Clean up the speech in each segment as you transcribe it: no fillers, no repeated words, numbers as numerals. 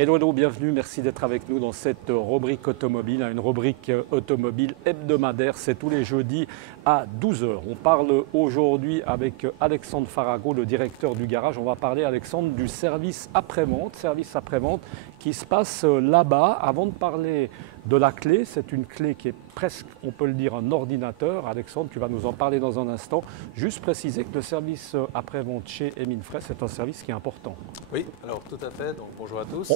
Hello, hello, bienvenue, merci d'être avec nous dans cette rubrique automobile, une rubrique automobile hebdomadaire, c'est tous les jeudis à 12 h. On parle aujourd'hui avec Alexandre Farago, le directeur du garage. On va parler, Alexandre, du service après-vente qui se passe là-bas. Avant de parler de la clé, c'est une clé qui est presque, on peut le dire, un ordinateur. Alexandre, tu vas nous en parler dans un instant. Juste préciser que le service après-vente chez Émile Frey, c'est un service qui est important. Oui, alors tout à fait. Donc, bonjour à tous.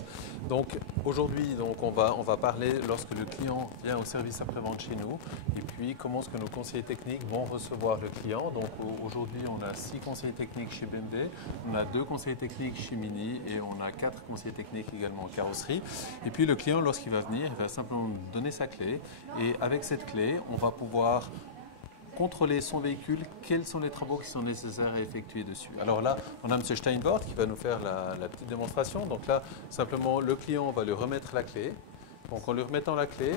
Donc aujourd'hui, on va parler lorsque le client vient au service après-vente chez nous et puis comment est-ce que nos conseillers techniques vont recevoir le client. Donc aujourd'hui, on a 6 conseillers techniques chez BMW, on a 2 conseillers techniques chez Mini et on a 4 conseillers techniques également en carrosserie. Et puis le client, lorsqu'il va venir, il va simplement donner sa clé et avec cette clé, on va pouvoir contrôler son véhicule, quels sont les travaux qui sont nécessaires à effectuer dessus. Alors là, on a M. Steinbord qui va nous faire la petite démonstration. Donc là, simplement, le client va lui remettre la clé. Donc en lui remettant la clé,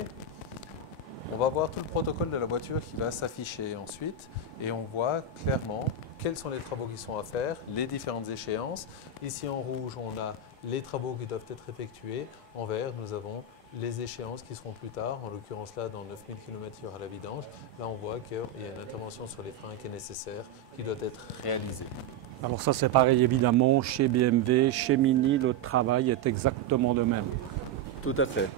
on va voir tout le protocole de la voiture qui va s'afficher ensuite et on voit clairement quels sont les travaux qui sont à faire, les différentes échéances. Ici en rouge, on a les travaux qui doivent être effectués. En vert, nous avons les échéances qui seront plus tard, en l'occurrence là dans 9000 km/h à la vidange. Là on voit qu'il y a une intervention sur les freins qui est nécessaire, qui doit être réalisée. Alors ça c'est pareil évidemment chez BMW, chez Mini, le travail est exactement le même. Tout à fait.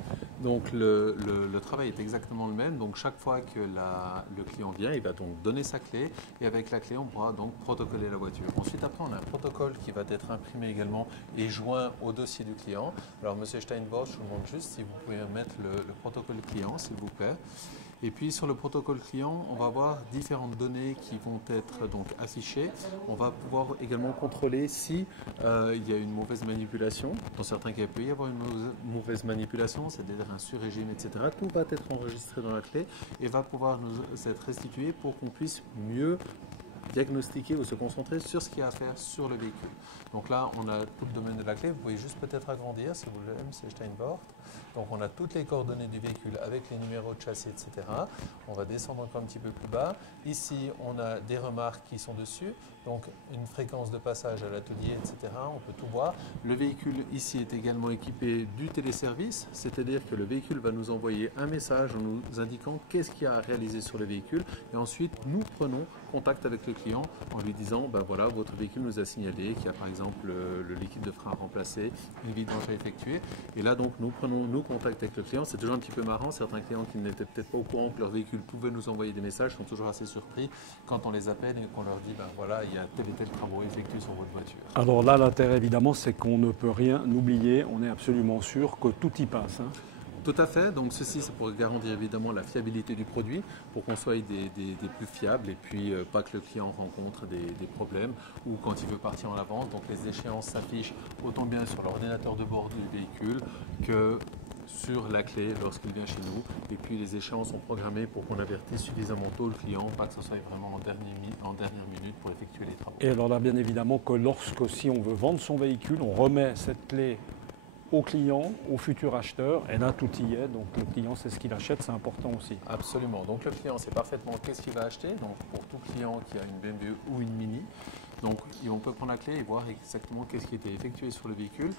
Donc le travail est exactement le même. Donc chaque fois que le client vient, il va donc donner sa clé et avec la clé, on pourra donc protocoler la voiture. Ensuite, après, on a un protocole qui va être imprimé également et joint au dossier du client. Alors, M. Steinbord, je vous demande juste si vous pouvez mettre le protocole client, s'il vous plaît. Et puis sur le protocole client, on va avoir différentes données qui vont être donc affichées. On va pouvoir également contrôler si il y a une mauvaise manipulation. Dans certains cas, il peut y avoir une mauvaise manipulation, c'est-à-dire un sur-régime, etc. Tout va être enregistré dans la clé et va pouvoir nous être restitué pour qu'on puisse mieux diagnostiquer ou se concentrer sur ce qu'il y a à faire sur le véhicule. Donc là, on a tout le domaine de la clé. Vous pouvez juste peut-être agrandir si vous voulez, M. Steinbord. Donc on a toutes les coordonnées du véhicule avec les numéros de châssis, etc. On va descendre encore un petit peu plus bas. Ici, on a des remarques qui sont dessus. Donc une fréquence de passage à l'atelier, etc. On peut tout voir. Le véhicule ici est également équipé du téléservice, c'est-à-dire que le véhicule va nous envoyer un message en nous indiquant qu'est-ce qu'il y a à réaliser sur le véhicule. Et ensuite, nous prenons contact avec le client en lui disant, ben voilà, votre véhicule nous a signalé qu'il y a par exemple le liquide de frein à remplacer, une vidange à effectuer. Et là, donc, nous prenons contact avec le client. C'est toujours un petit peu marrant. Certains clients qui n'étaient peut-être pas au courant que leur véhicule pouvait nous envoyer des messages sont toujours assez surpris quand on les appelle et qu'on leur dit, ben voilà, il y a tel et tel travaux effectués sur votre voiture. Alors là, l'intérêt évidemment, c'est qu'on ne peut rien oublier. On est absolument sûr que tout y passe. Tout à fait. Donc ceci, c'est pour garantir évidemment la fiabilité du produit, pour qu'on soit des plus fiables et puis pas que le client rencontre des problèmes ou quand il veut partir en avant. Donc les échéances s'affichent autant bien sur l'ordinateur de bord du véhicule que sur la clé lorsqu'il vient chez nous. Et puis les échéances sont programmées pour qu'on avertisse suffisamment tôt le client, pas que ce soit vraiment en dernière minute pour effectuer les travaux. Et alors là, bien évidemment que lorsque, si on veut vendre son véhicule, on remet cette clé au client, au futur acheteur, et là tout y est, donc le client sait ce qu'il achète, c'est important aussi. Absolument, donc le client sait parfaitement qu'est-ce qu'il va acheter, donc pour tout client qui a une BMW ou une Mini, donc on peut prendre la clé et voir exactement qu'est-ce qui a été effectué sur le véhicule.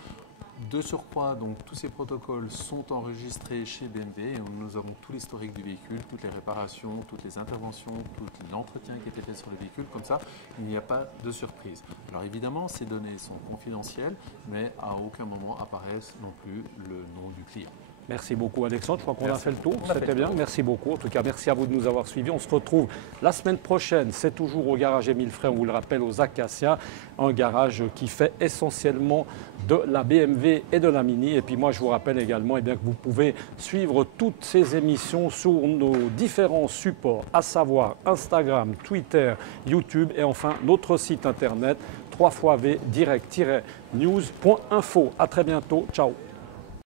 De surcroît, donc tous ces protocoles sont enregistrés chez BMW et nous avons tout l'historique du véhicule, toutes les réparations, toutes les interventions, tout l'entretien qui a été fait sur le véhicule. Comme ça, il n'y a pas de surprise. Alors évidemment, ces données sont confidentielles, mais à aucun moment apparaissent non plus le nom du client. Merci beaucoup Alexandre, je crois qu'on a fait le tour, c'était c'était bien, merci beaucoup. En tout cas, merci à vous de nous avoir suivis. On se retrouve la semaine prochaine, c'est toujours au garage Émile Frey, on vous le rappelle, aux Acacias, un garage qui fait essentiellement de la BMW et de la Mini. Et puis moi, je vous rappelle également que vous pouvez suivre toutes ces émissions sur nos différents supports, à savoir Instagram, Twitter, YouTube et enfin notre site internet www.direct-news.info. À très bientôt, ciao.